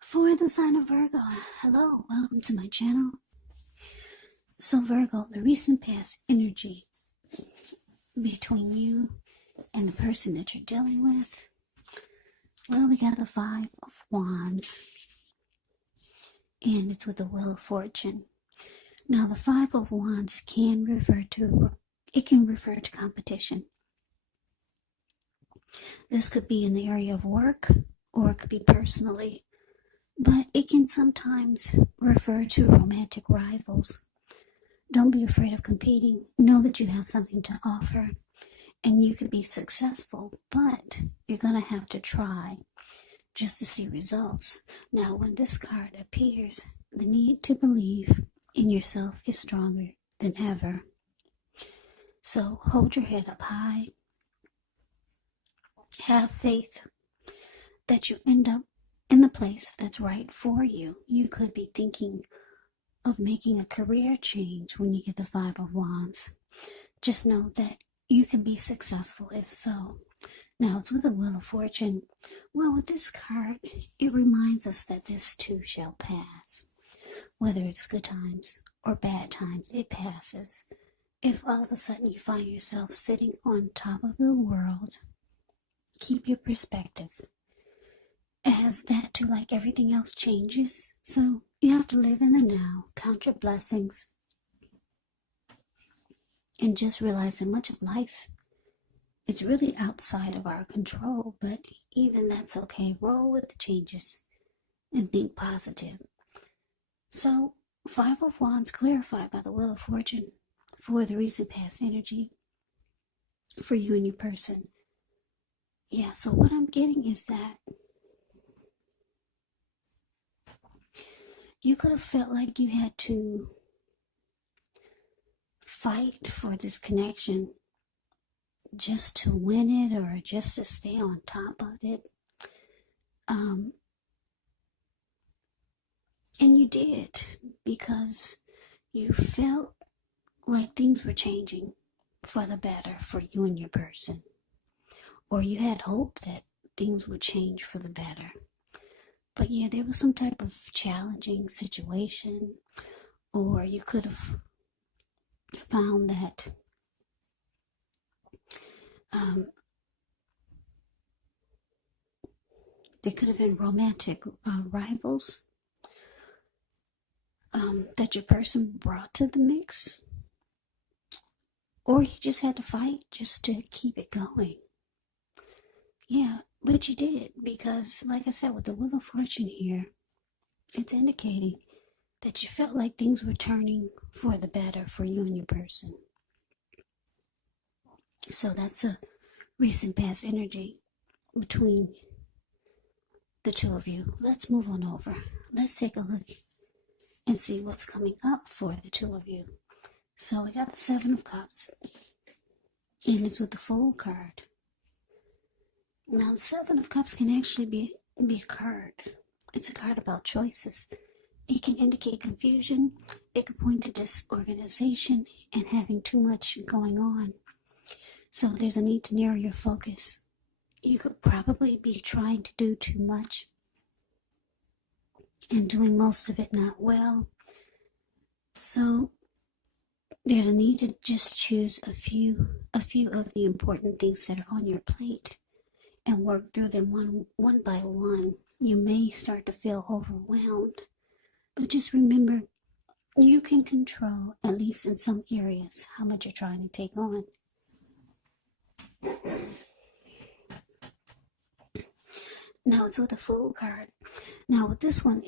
For the sign of Virgo, hello, welcome to my channel. So Virgo, the recent past energy between you and the person that you're dealing with. Well, we got the Five of Wands, and it's with the Wheel of Fortune. Now, the Five of Wands can refer to competition. This could be in the area of work, or it could be personally, but it can sometimes refer to romantic rivals. Don't be afraid of competing. Know that you have something to offer and you can be successful, but you're going to have to try just to see results. Now, when this card appears, the need to believe in yourself is stronger than ever. So hold your head up high. Have faith that you end up in the place that's right for you. You could be thinking of making a career change when you get the Five of Wands. Just know that you can be successful if so. Now, it's with the Wheel of Fortune. Well, with this card, it reminds us that this too shall pass. Whether it's good times or bad times, it passes. If all of a sudden you find yourself sitting on top of the world, keep your perspective, as that too, like everything else, changes. So you have to live in the now, count your blessings, and just realize that much of life is really outside of our control, but even that's okay. Roll with the changes and think positive. So, Five of Wands clarified by the Wheel of Fortune for the recent past energy for you and your person. Yeah, so what I'm getting is that you could have felt like you had to fight for this connection just to win it or just to stay on top of it. And you did, because you felt like things were changing for the better for you and your person. Or you had hope that things would change for the better. But yeah, there was some type of challenging situation, or you could have found that there could have been romantic rivals that your person brought to the mix, or you just had to fight just to keep it going. Yeah, but you did, because like I said, with the Wheel of Fortune here, it's indicating that you felt like things were turning for the better for you and your person. So that's a recent past energy between the two of you. Let's move on over. Let's take a look and see what's coming up for the two of you. So we got the Seven of Cups, and it's with the Fool card. Now, the Seven of Cups can actually be a card. It's a card about choices. It can indicate confusion. It could point to disorganization and having too much going on. So there's a need to narrow your focus. You could probably be trying to do too much and doing most of it not well. So there's a need to just choose a few of the important things that are on your plate and work through them one by one. You may start to feel overwhelmed, but just remember, you can control, at least in some areas, how much you're trying to take on. Now it's with the Fool card. Now with this one,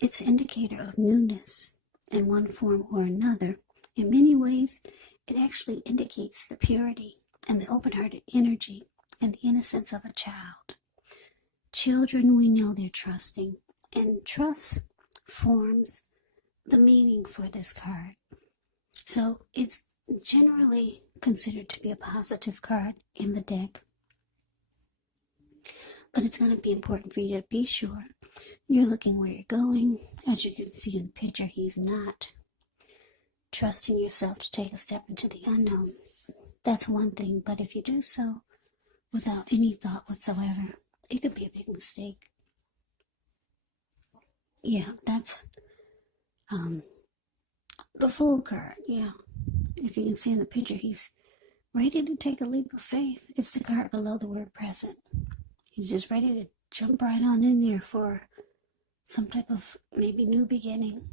it's an indicator of newness in one form or another. In many ways, it actually indicates the purity and the open-hearted energy and the innocence of a child. Children, we know they're trusting, and trust forms the meaning for this card. So it's generally considered to be a positive card in the deck. But it's going to be important for you to be sure you're looking where you're going. As you can see in the picture, he's not trusting yourself to take a step into the unknown. That's one thing, but if you do so, without any thought whatsoever. It could be a big mistake. Yeah, that's the Fool card. Yeah, if you can see in the picture, he's ready to take a leap of faith. It's the card below the word present. He's just ready to jump right on in there for some type of maybe new beginning.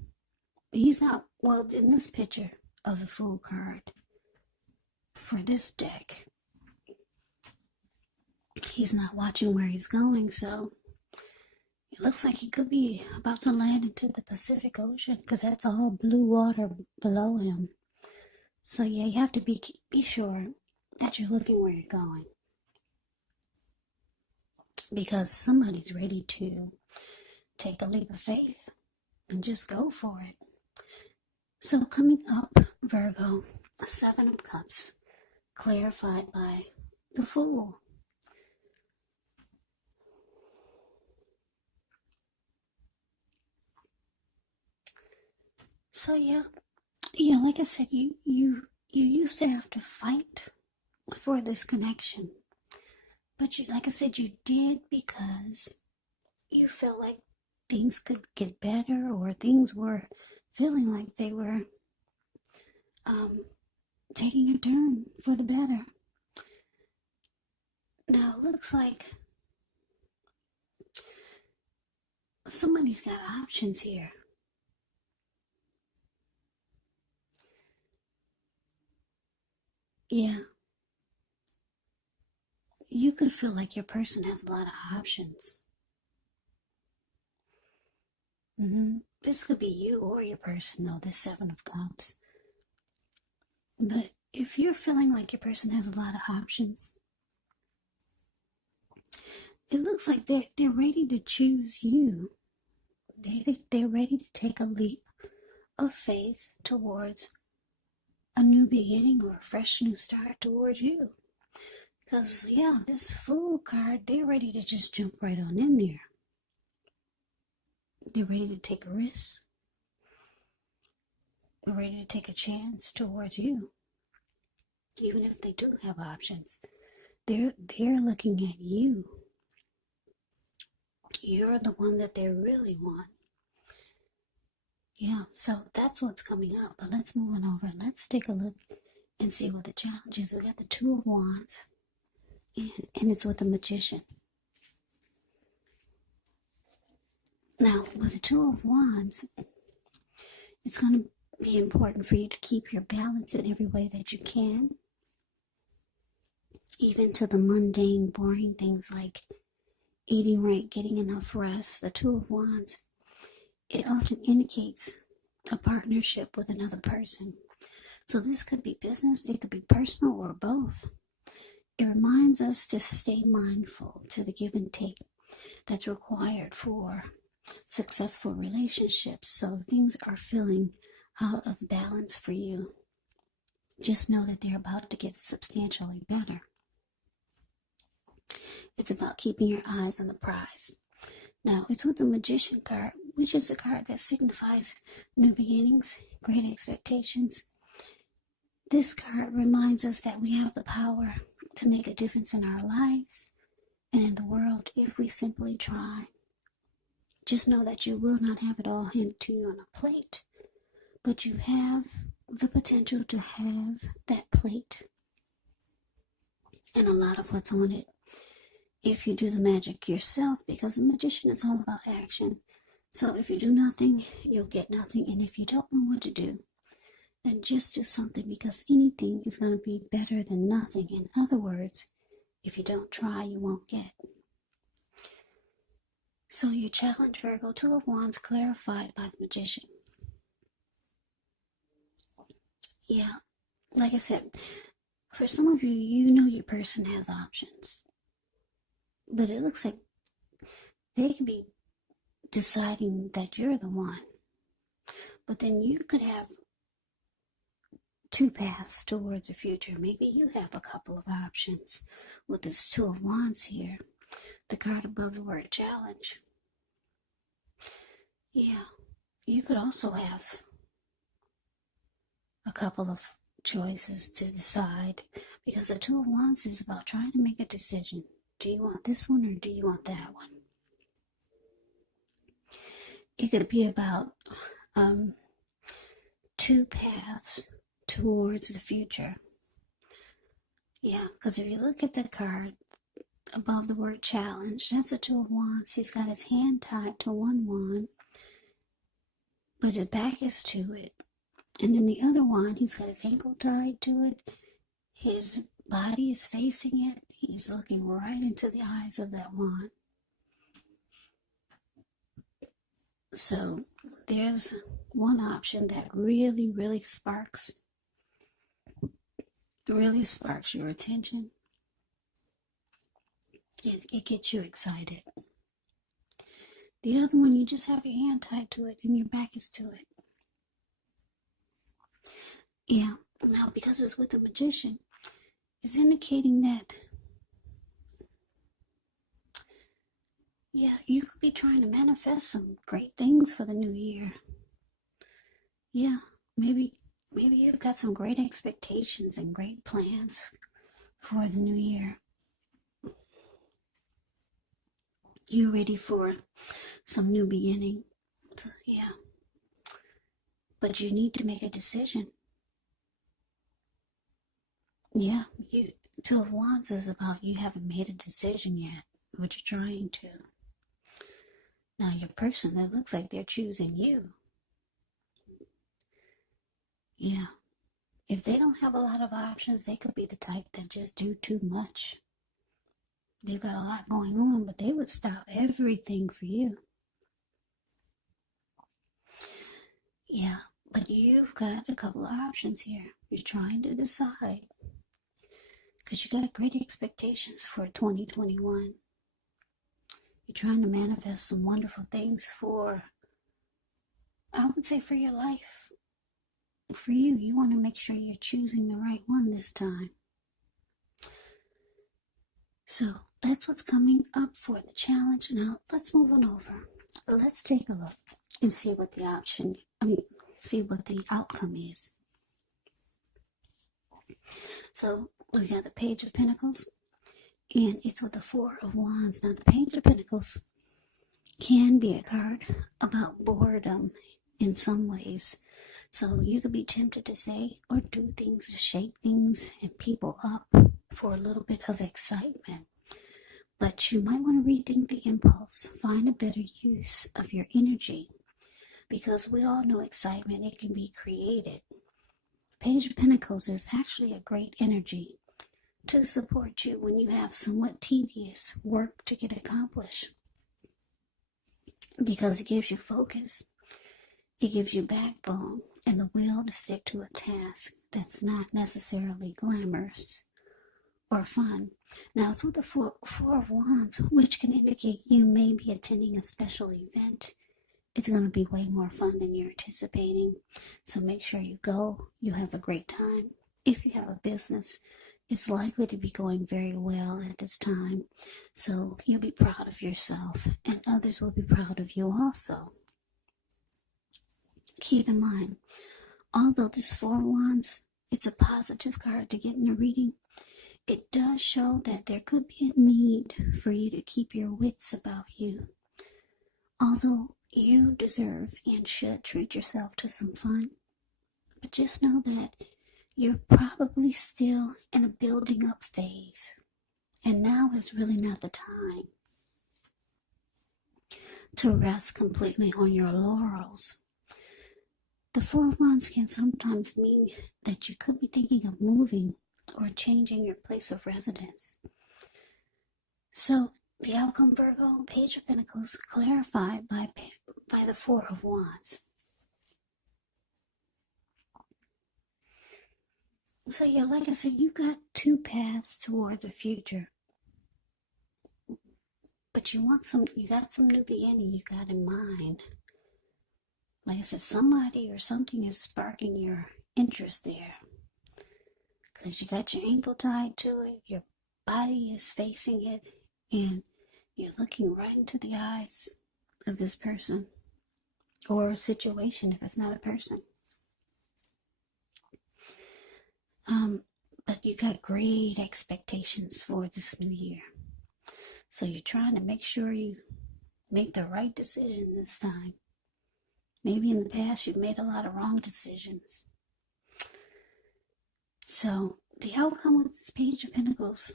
He's not, well, in this picture of the Fool card for this deck, he's not watching where he's going, so it looks like he could be about to land into the Pacific Ocean, because that's all blue water below him. So yeah, you have to be sure that you're looking where you're going, because somebody's ready to take a leap of faith and just go for it. So coming up, Virgo, the Seven of Cups, clarified by the Fool. So yeah, like I said, you used to have to fight for this connection, but like I said, you did because you felt like things could get better, or things were feeling like they were taking a turn for the better. Now it looks like somebody's got options here. Yeah. You could feel like your person has a lot of options. This could be you or your person, though, this Seven of Cups. But if you're feeling like your person has a lot of options, it looks like they're ready to choose you. They're ready to take a leap of faith towards a new beginning or a fresh new start towards you. Because, yeah, this Fool card, they're ready to just jump right on in there. They're ready to take a risk. They're ready to take a chance towards you. Even if they do have options, they're looking at you. You're the one that they really want. Yeah, so that's what's coming up. But let's move on over. Let's take a look and see what the challenge is. We got the Two of Wands, and it's with the Magician. Now, with the Two of Wands, it's going to be important for you to keep your balance in every way that you can, even to the mundane, boring things like eating right, getting enough rest. The Two of Wands, it often indicates a partnership with another person. So this could be business, it could be personal, or both. It reminds us to stay mindful to the give and take that's required for successful relationships. So things are feeling out of balance for you, just know that they're about to get substantially better. It's about keeping your eyes on the prize. Now, it's with the Magician card, which is a card that signifies new beginnings, great expectations. This card reminds us that we have the power to make a difference in our lives and in the world if we simply try. Just know that you will not have it all handed to you on a plate, but you have the potential to have that plate and a lot of what's on it if you do the magic yourself, because the Magician is all about action. So if you do nothing, you'll get nothing. And if you don't know what to do, then just do something, because anything is going to be better than nothing. In other words, if you don't try, you won't get. So your challenge, Virgo, Two of Wands, clarified by the Magician. Yeah, like I said, for some of you, you know your person has options. But it looks like they could be deciding that you're the one. But then you could have two paths towards the future. Maybe you have a couple of options with this Two of Wands here, the card above the word challenge. Yeah, you could also have a couple of choices to decide, because the Two of Wands is about trying to make a decision. Do you want this one or do you want that one? It could be about two paths towards the future. Yeah, because if you look at the card above the word challenge, that's the Two of Wands. He's got his hand tied to one wand, but his back is to it. And then the other wand, he's got his ankle tied to it. His body is facing it. He's looking right into the eyes of that wand. So there's one option that really sparks your attention. It gets you excited. The other one, you just have your hand tied to it and your back is to it. Yeah, now because it's with the Magician, it's indicating that, yeah, you could be trying to manifest some great things for the new year. Yeah, maybe you've got some great expectations and great plans for the new year. You're ready for some new beginning. Yeah. But you need to make a decision. Yeah, Two of Wands is about you haven't made a decision yet, but you're trying to. Now your person, it looks like they're choosing you. Yeah. If they don't have a lot of options, they could be the type that just do too much. They've got a lot going on, but they would stop everything for you. Yeah, but you've got a couple of options here. You're trying to decide, because you got great expectations for 2021. You're trying to manifest some wonderful things for, I would say, for your life. For you, you want to make sure you're choosing the right one this time. So that's what's coming up for the challenge. Now let's move on over. Let's take a look and see what the outcome is. So we got the Page of Pentacles, and it's with the Four of Wands. Now the Page of Pentacles can be a card about boredom in some ways. So you could be tempted to say or do things to shake things and people up for a little bit of excitement. But you might want to rethink the impulse. Find a better use of your energy, because we all know excitement, it can be created. Page of Pentacles is actually a great energy to support you when you have somewhat tedious work to get accomplished, because it gives you focus, it gives you backbone and the will to stick to a task that's not necessarily glamorous or fun. Now it's with the Four of Wands, which can indicate you may be attending a special event. It's going to be way more fun than you're anticipating. So make sure you go. You have a great time. If you have a business, it's likely to be going very well at this time. So you'll be proud of yourself, and others will be proud of you also. Keep in mind, although this Four of Wands, it's a positive card to get in a reading, it does show that there could be a need for you to keep your wits about you. Although you deserve and should treat yourself to some fun, but just know that you're probably still in a building up phase, and now is really not the time to rest completely on your laurels. The Four of Wands can sometimes mean that you could be thinking of moving or changing your place of residence. So the outcome, Virgo, Page of Pentacles, clarified by the Four of Wands. So yeah, like I said, you've got two paths towards the future. But you got some new beginning you got in mind. Like I said, somebody or something is sparking your interest there, because you got your ankle tied to it, your body is facing it, and you're looking right into the eyes of this person or situation if it's not a person. But you got great expectations for this new year. So you're trying to make sure you make the right decision this time. Maybe in the past you've made a lot of wrong decisions. So the outcome of this Page of Pentacles,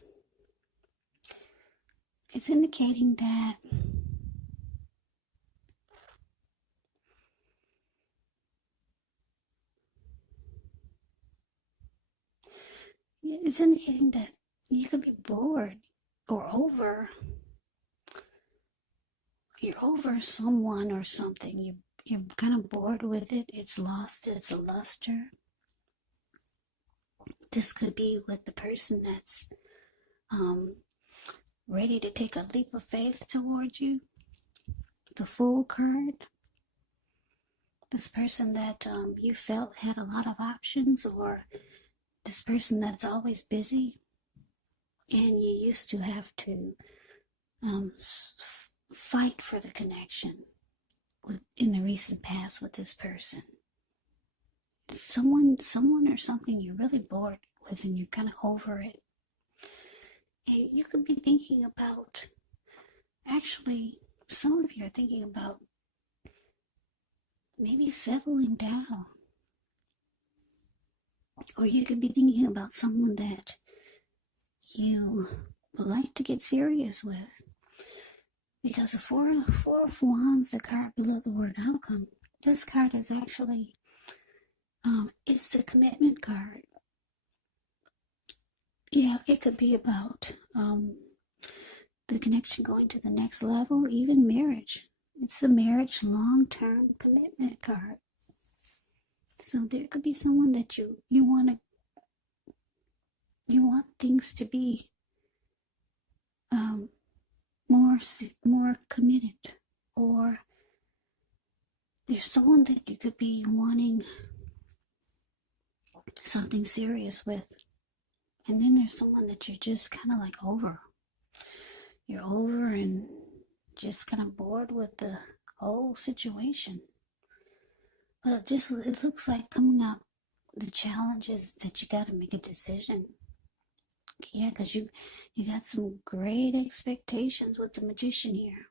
it's indicating that you could be bored or you're over someone or something. You're kind of bored with it. It's lost its luster. This could be with the person that's ready to take a leap of faith towards you. The Fool card. This person that you felt had a lot of options, or this person that's always busy and you used to have to fight for the connection in the recent past with this person. Someone or something you're really bored with and you're kind of over it. And you could be thinking about, actually, some of you are thinking about maybe settling down. Or you could be thinking about someone that you would like to get serious with. Because the Four of Wands, the card below the word outcome, this card is actually, it's the commitment card. Yeah, it could be about the connection going to the next level, even marriage. It's the marriage long-term commitment card. So there could be someone that you want things to be more committed, or there's someone that you could be wanting something serious with, and then there's someone that you're just kind of like over. You're over and just kind of bored with the whole situation. But it looks like coming up, the challenge is that you got to make a decision. Yeah, because you got some great expectations with the Magician here.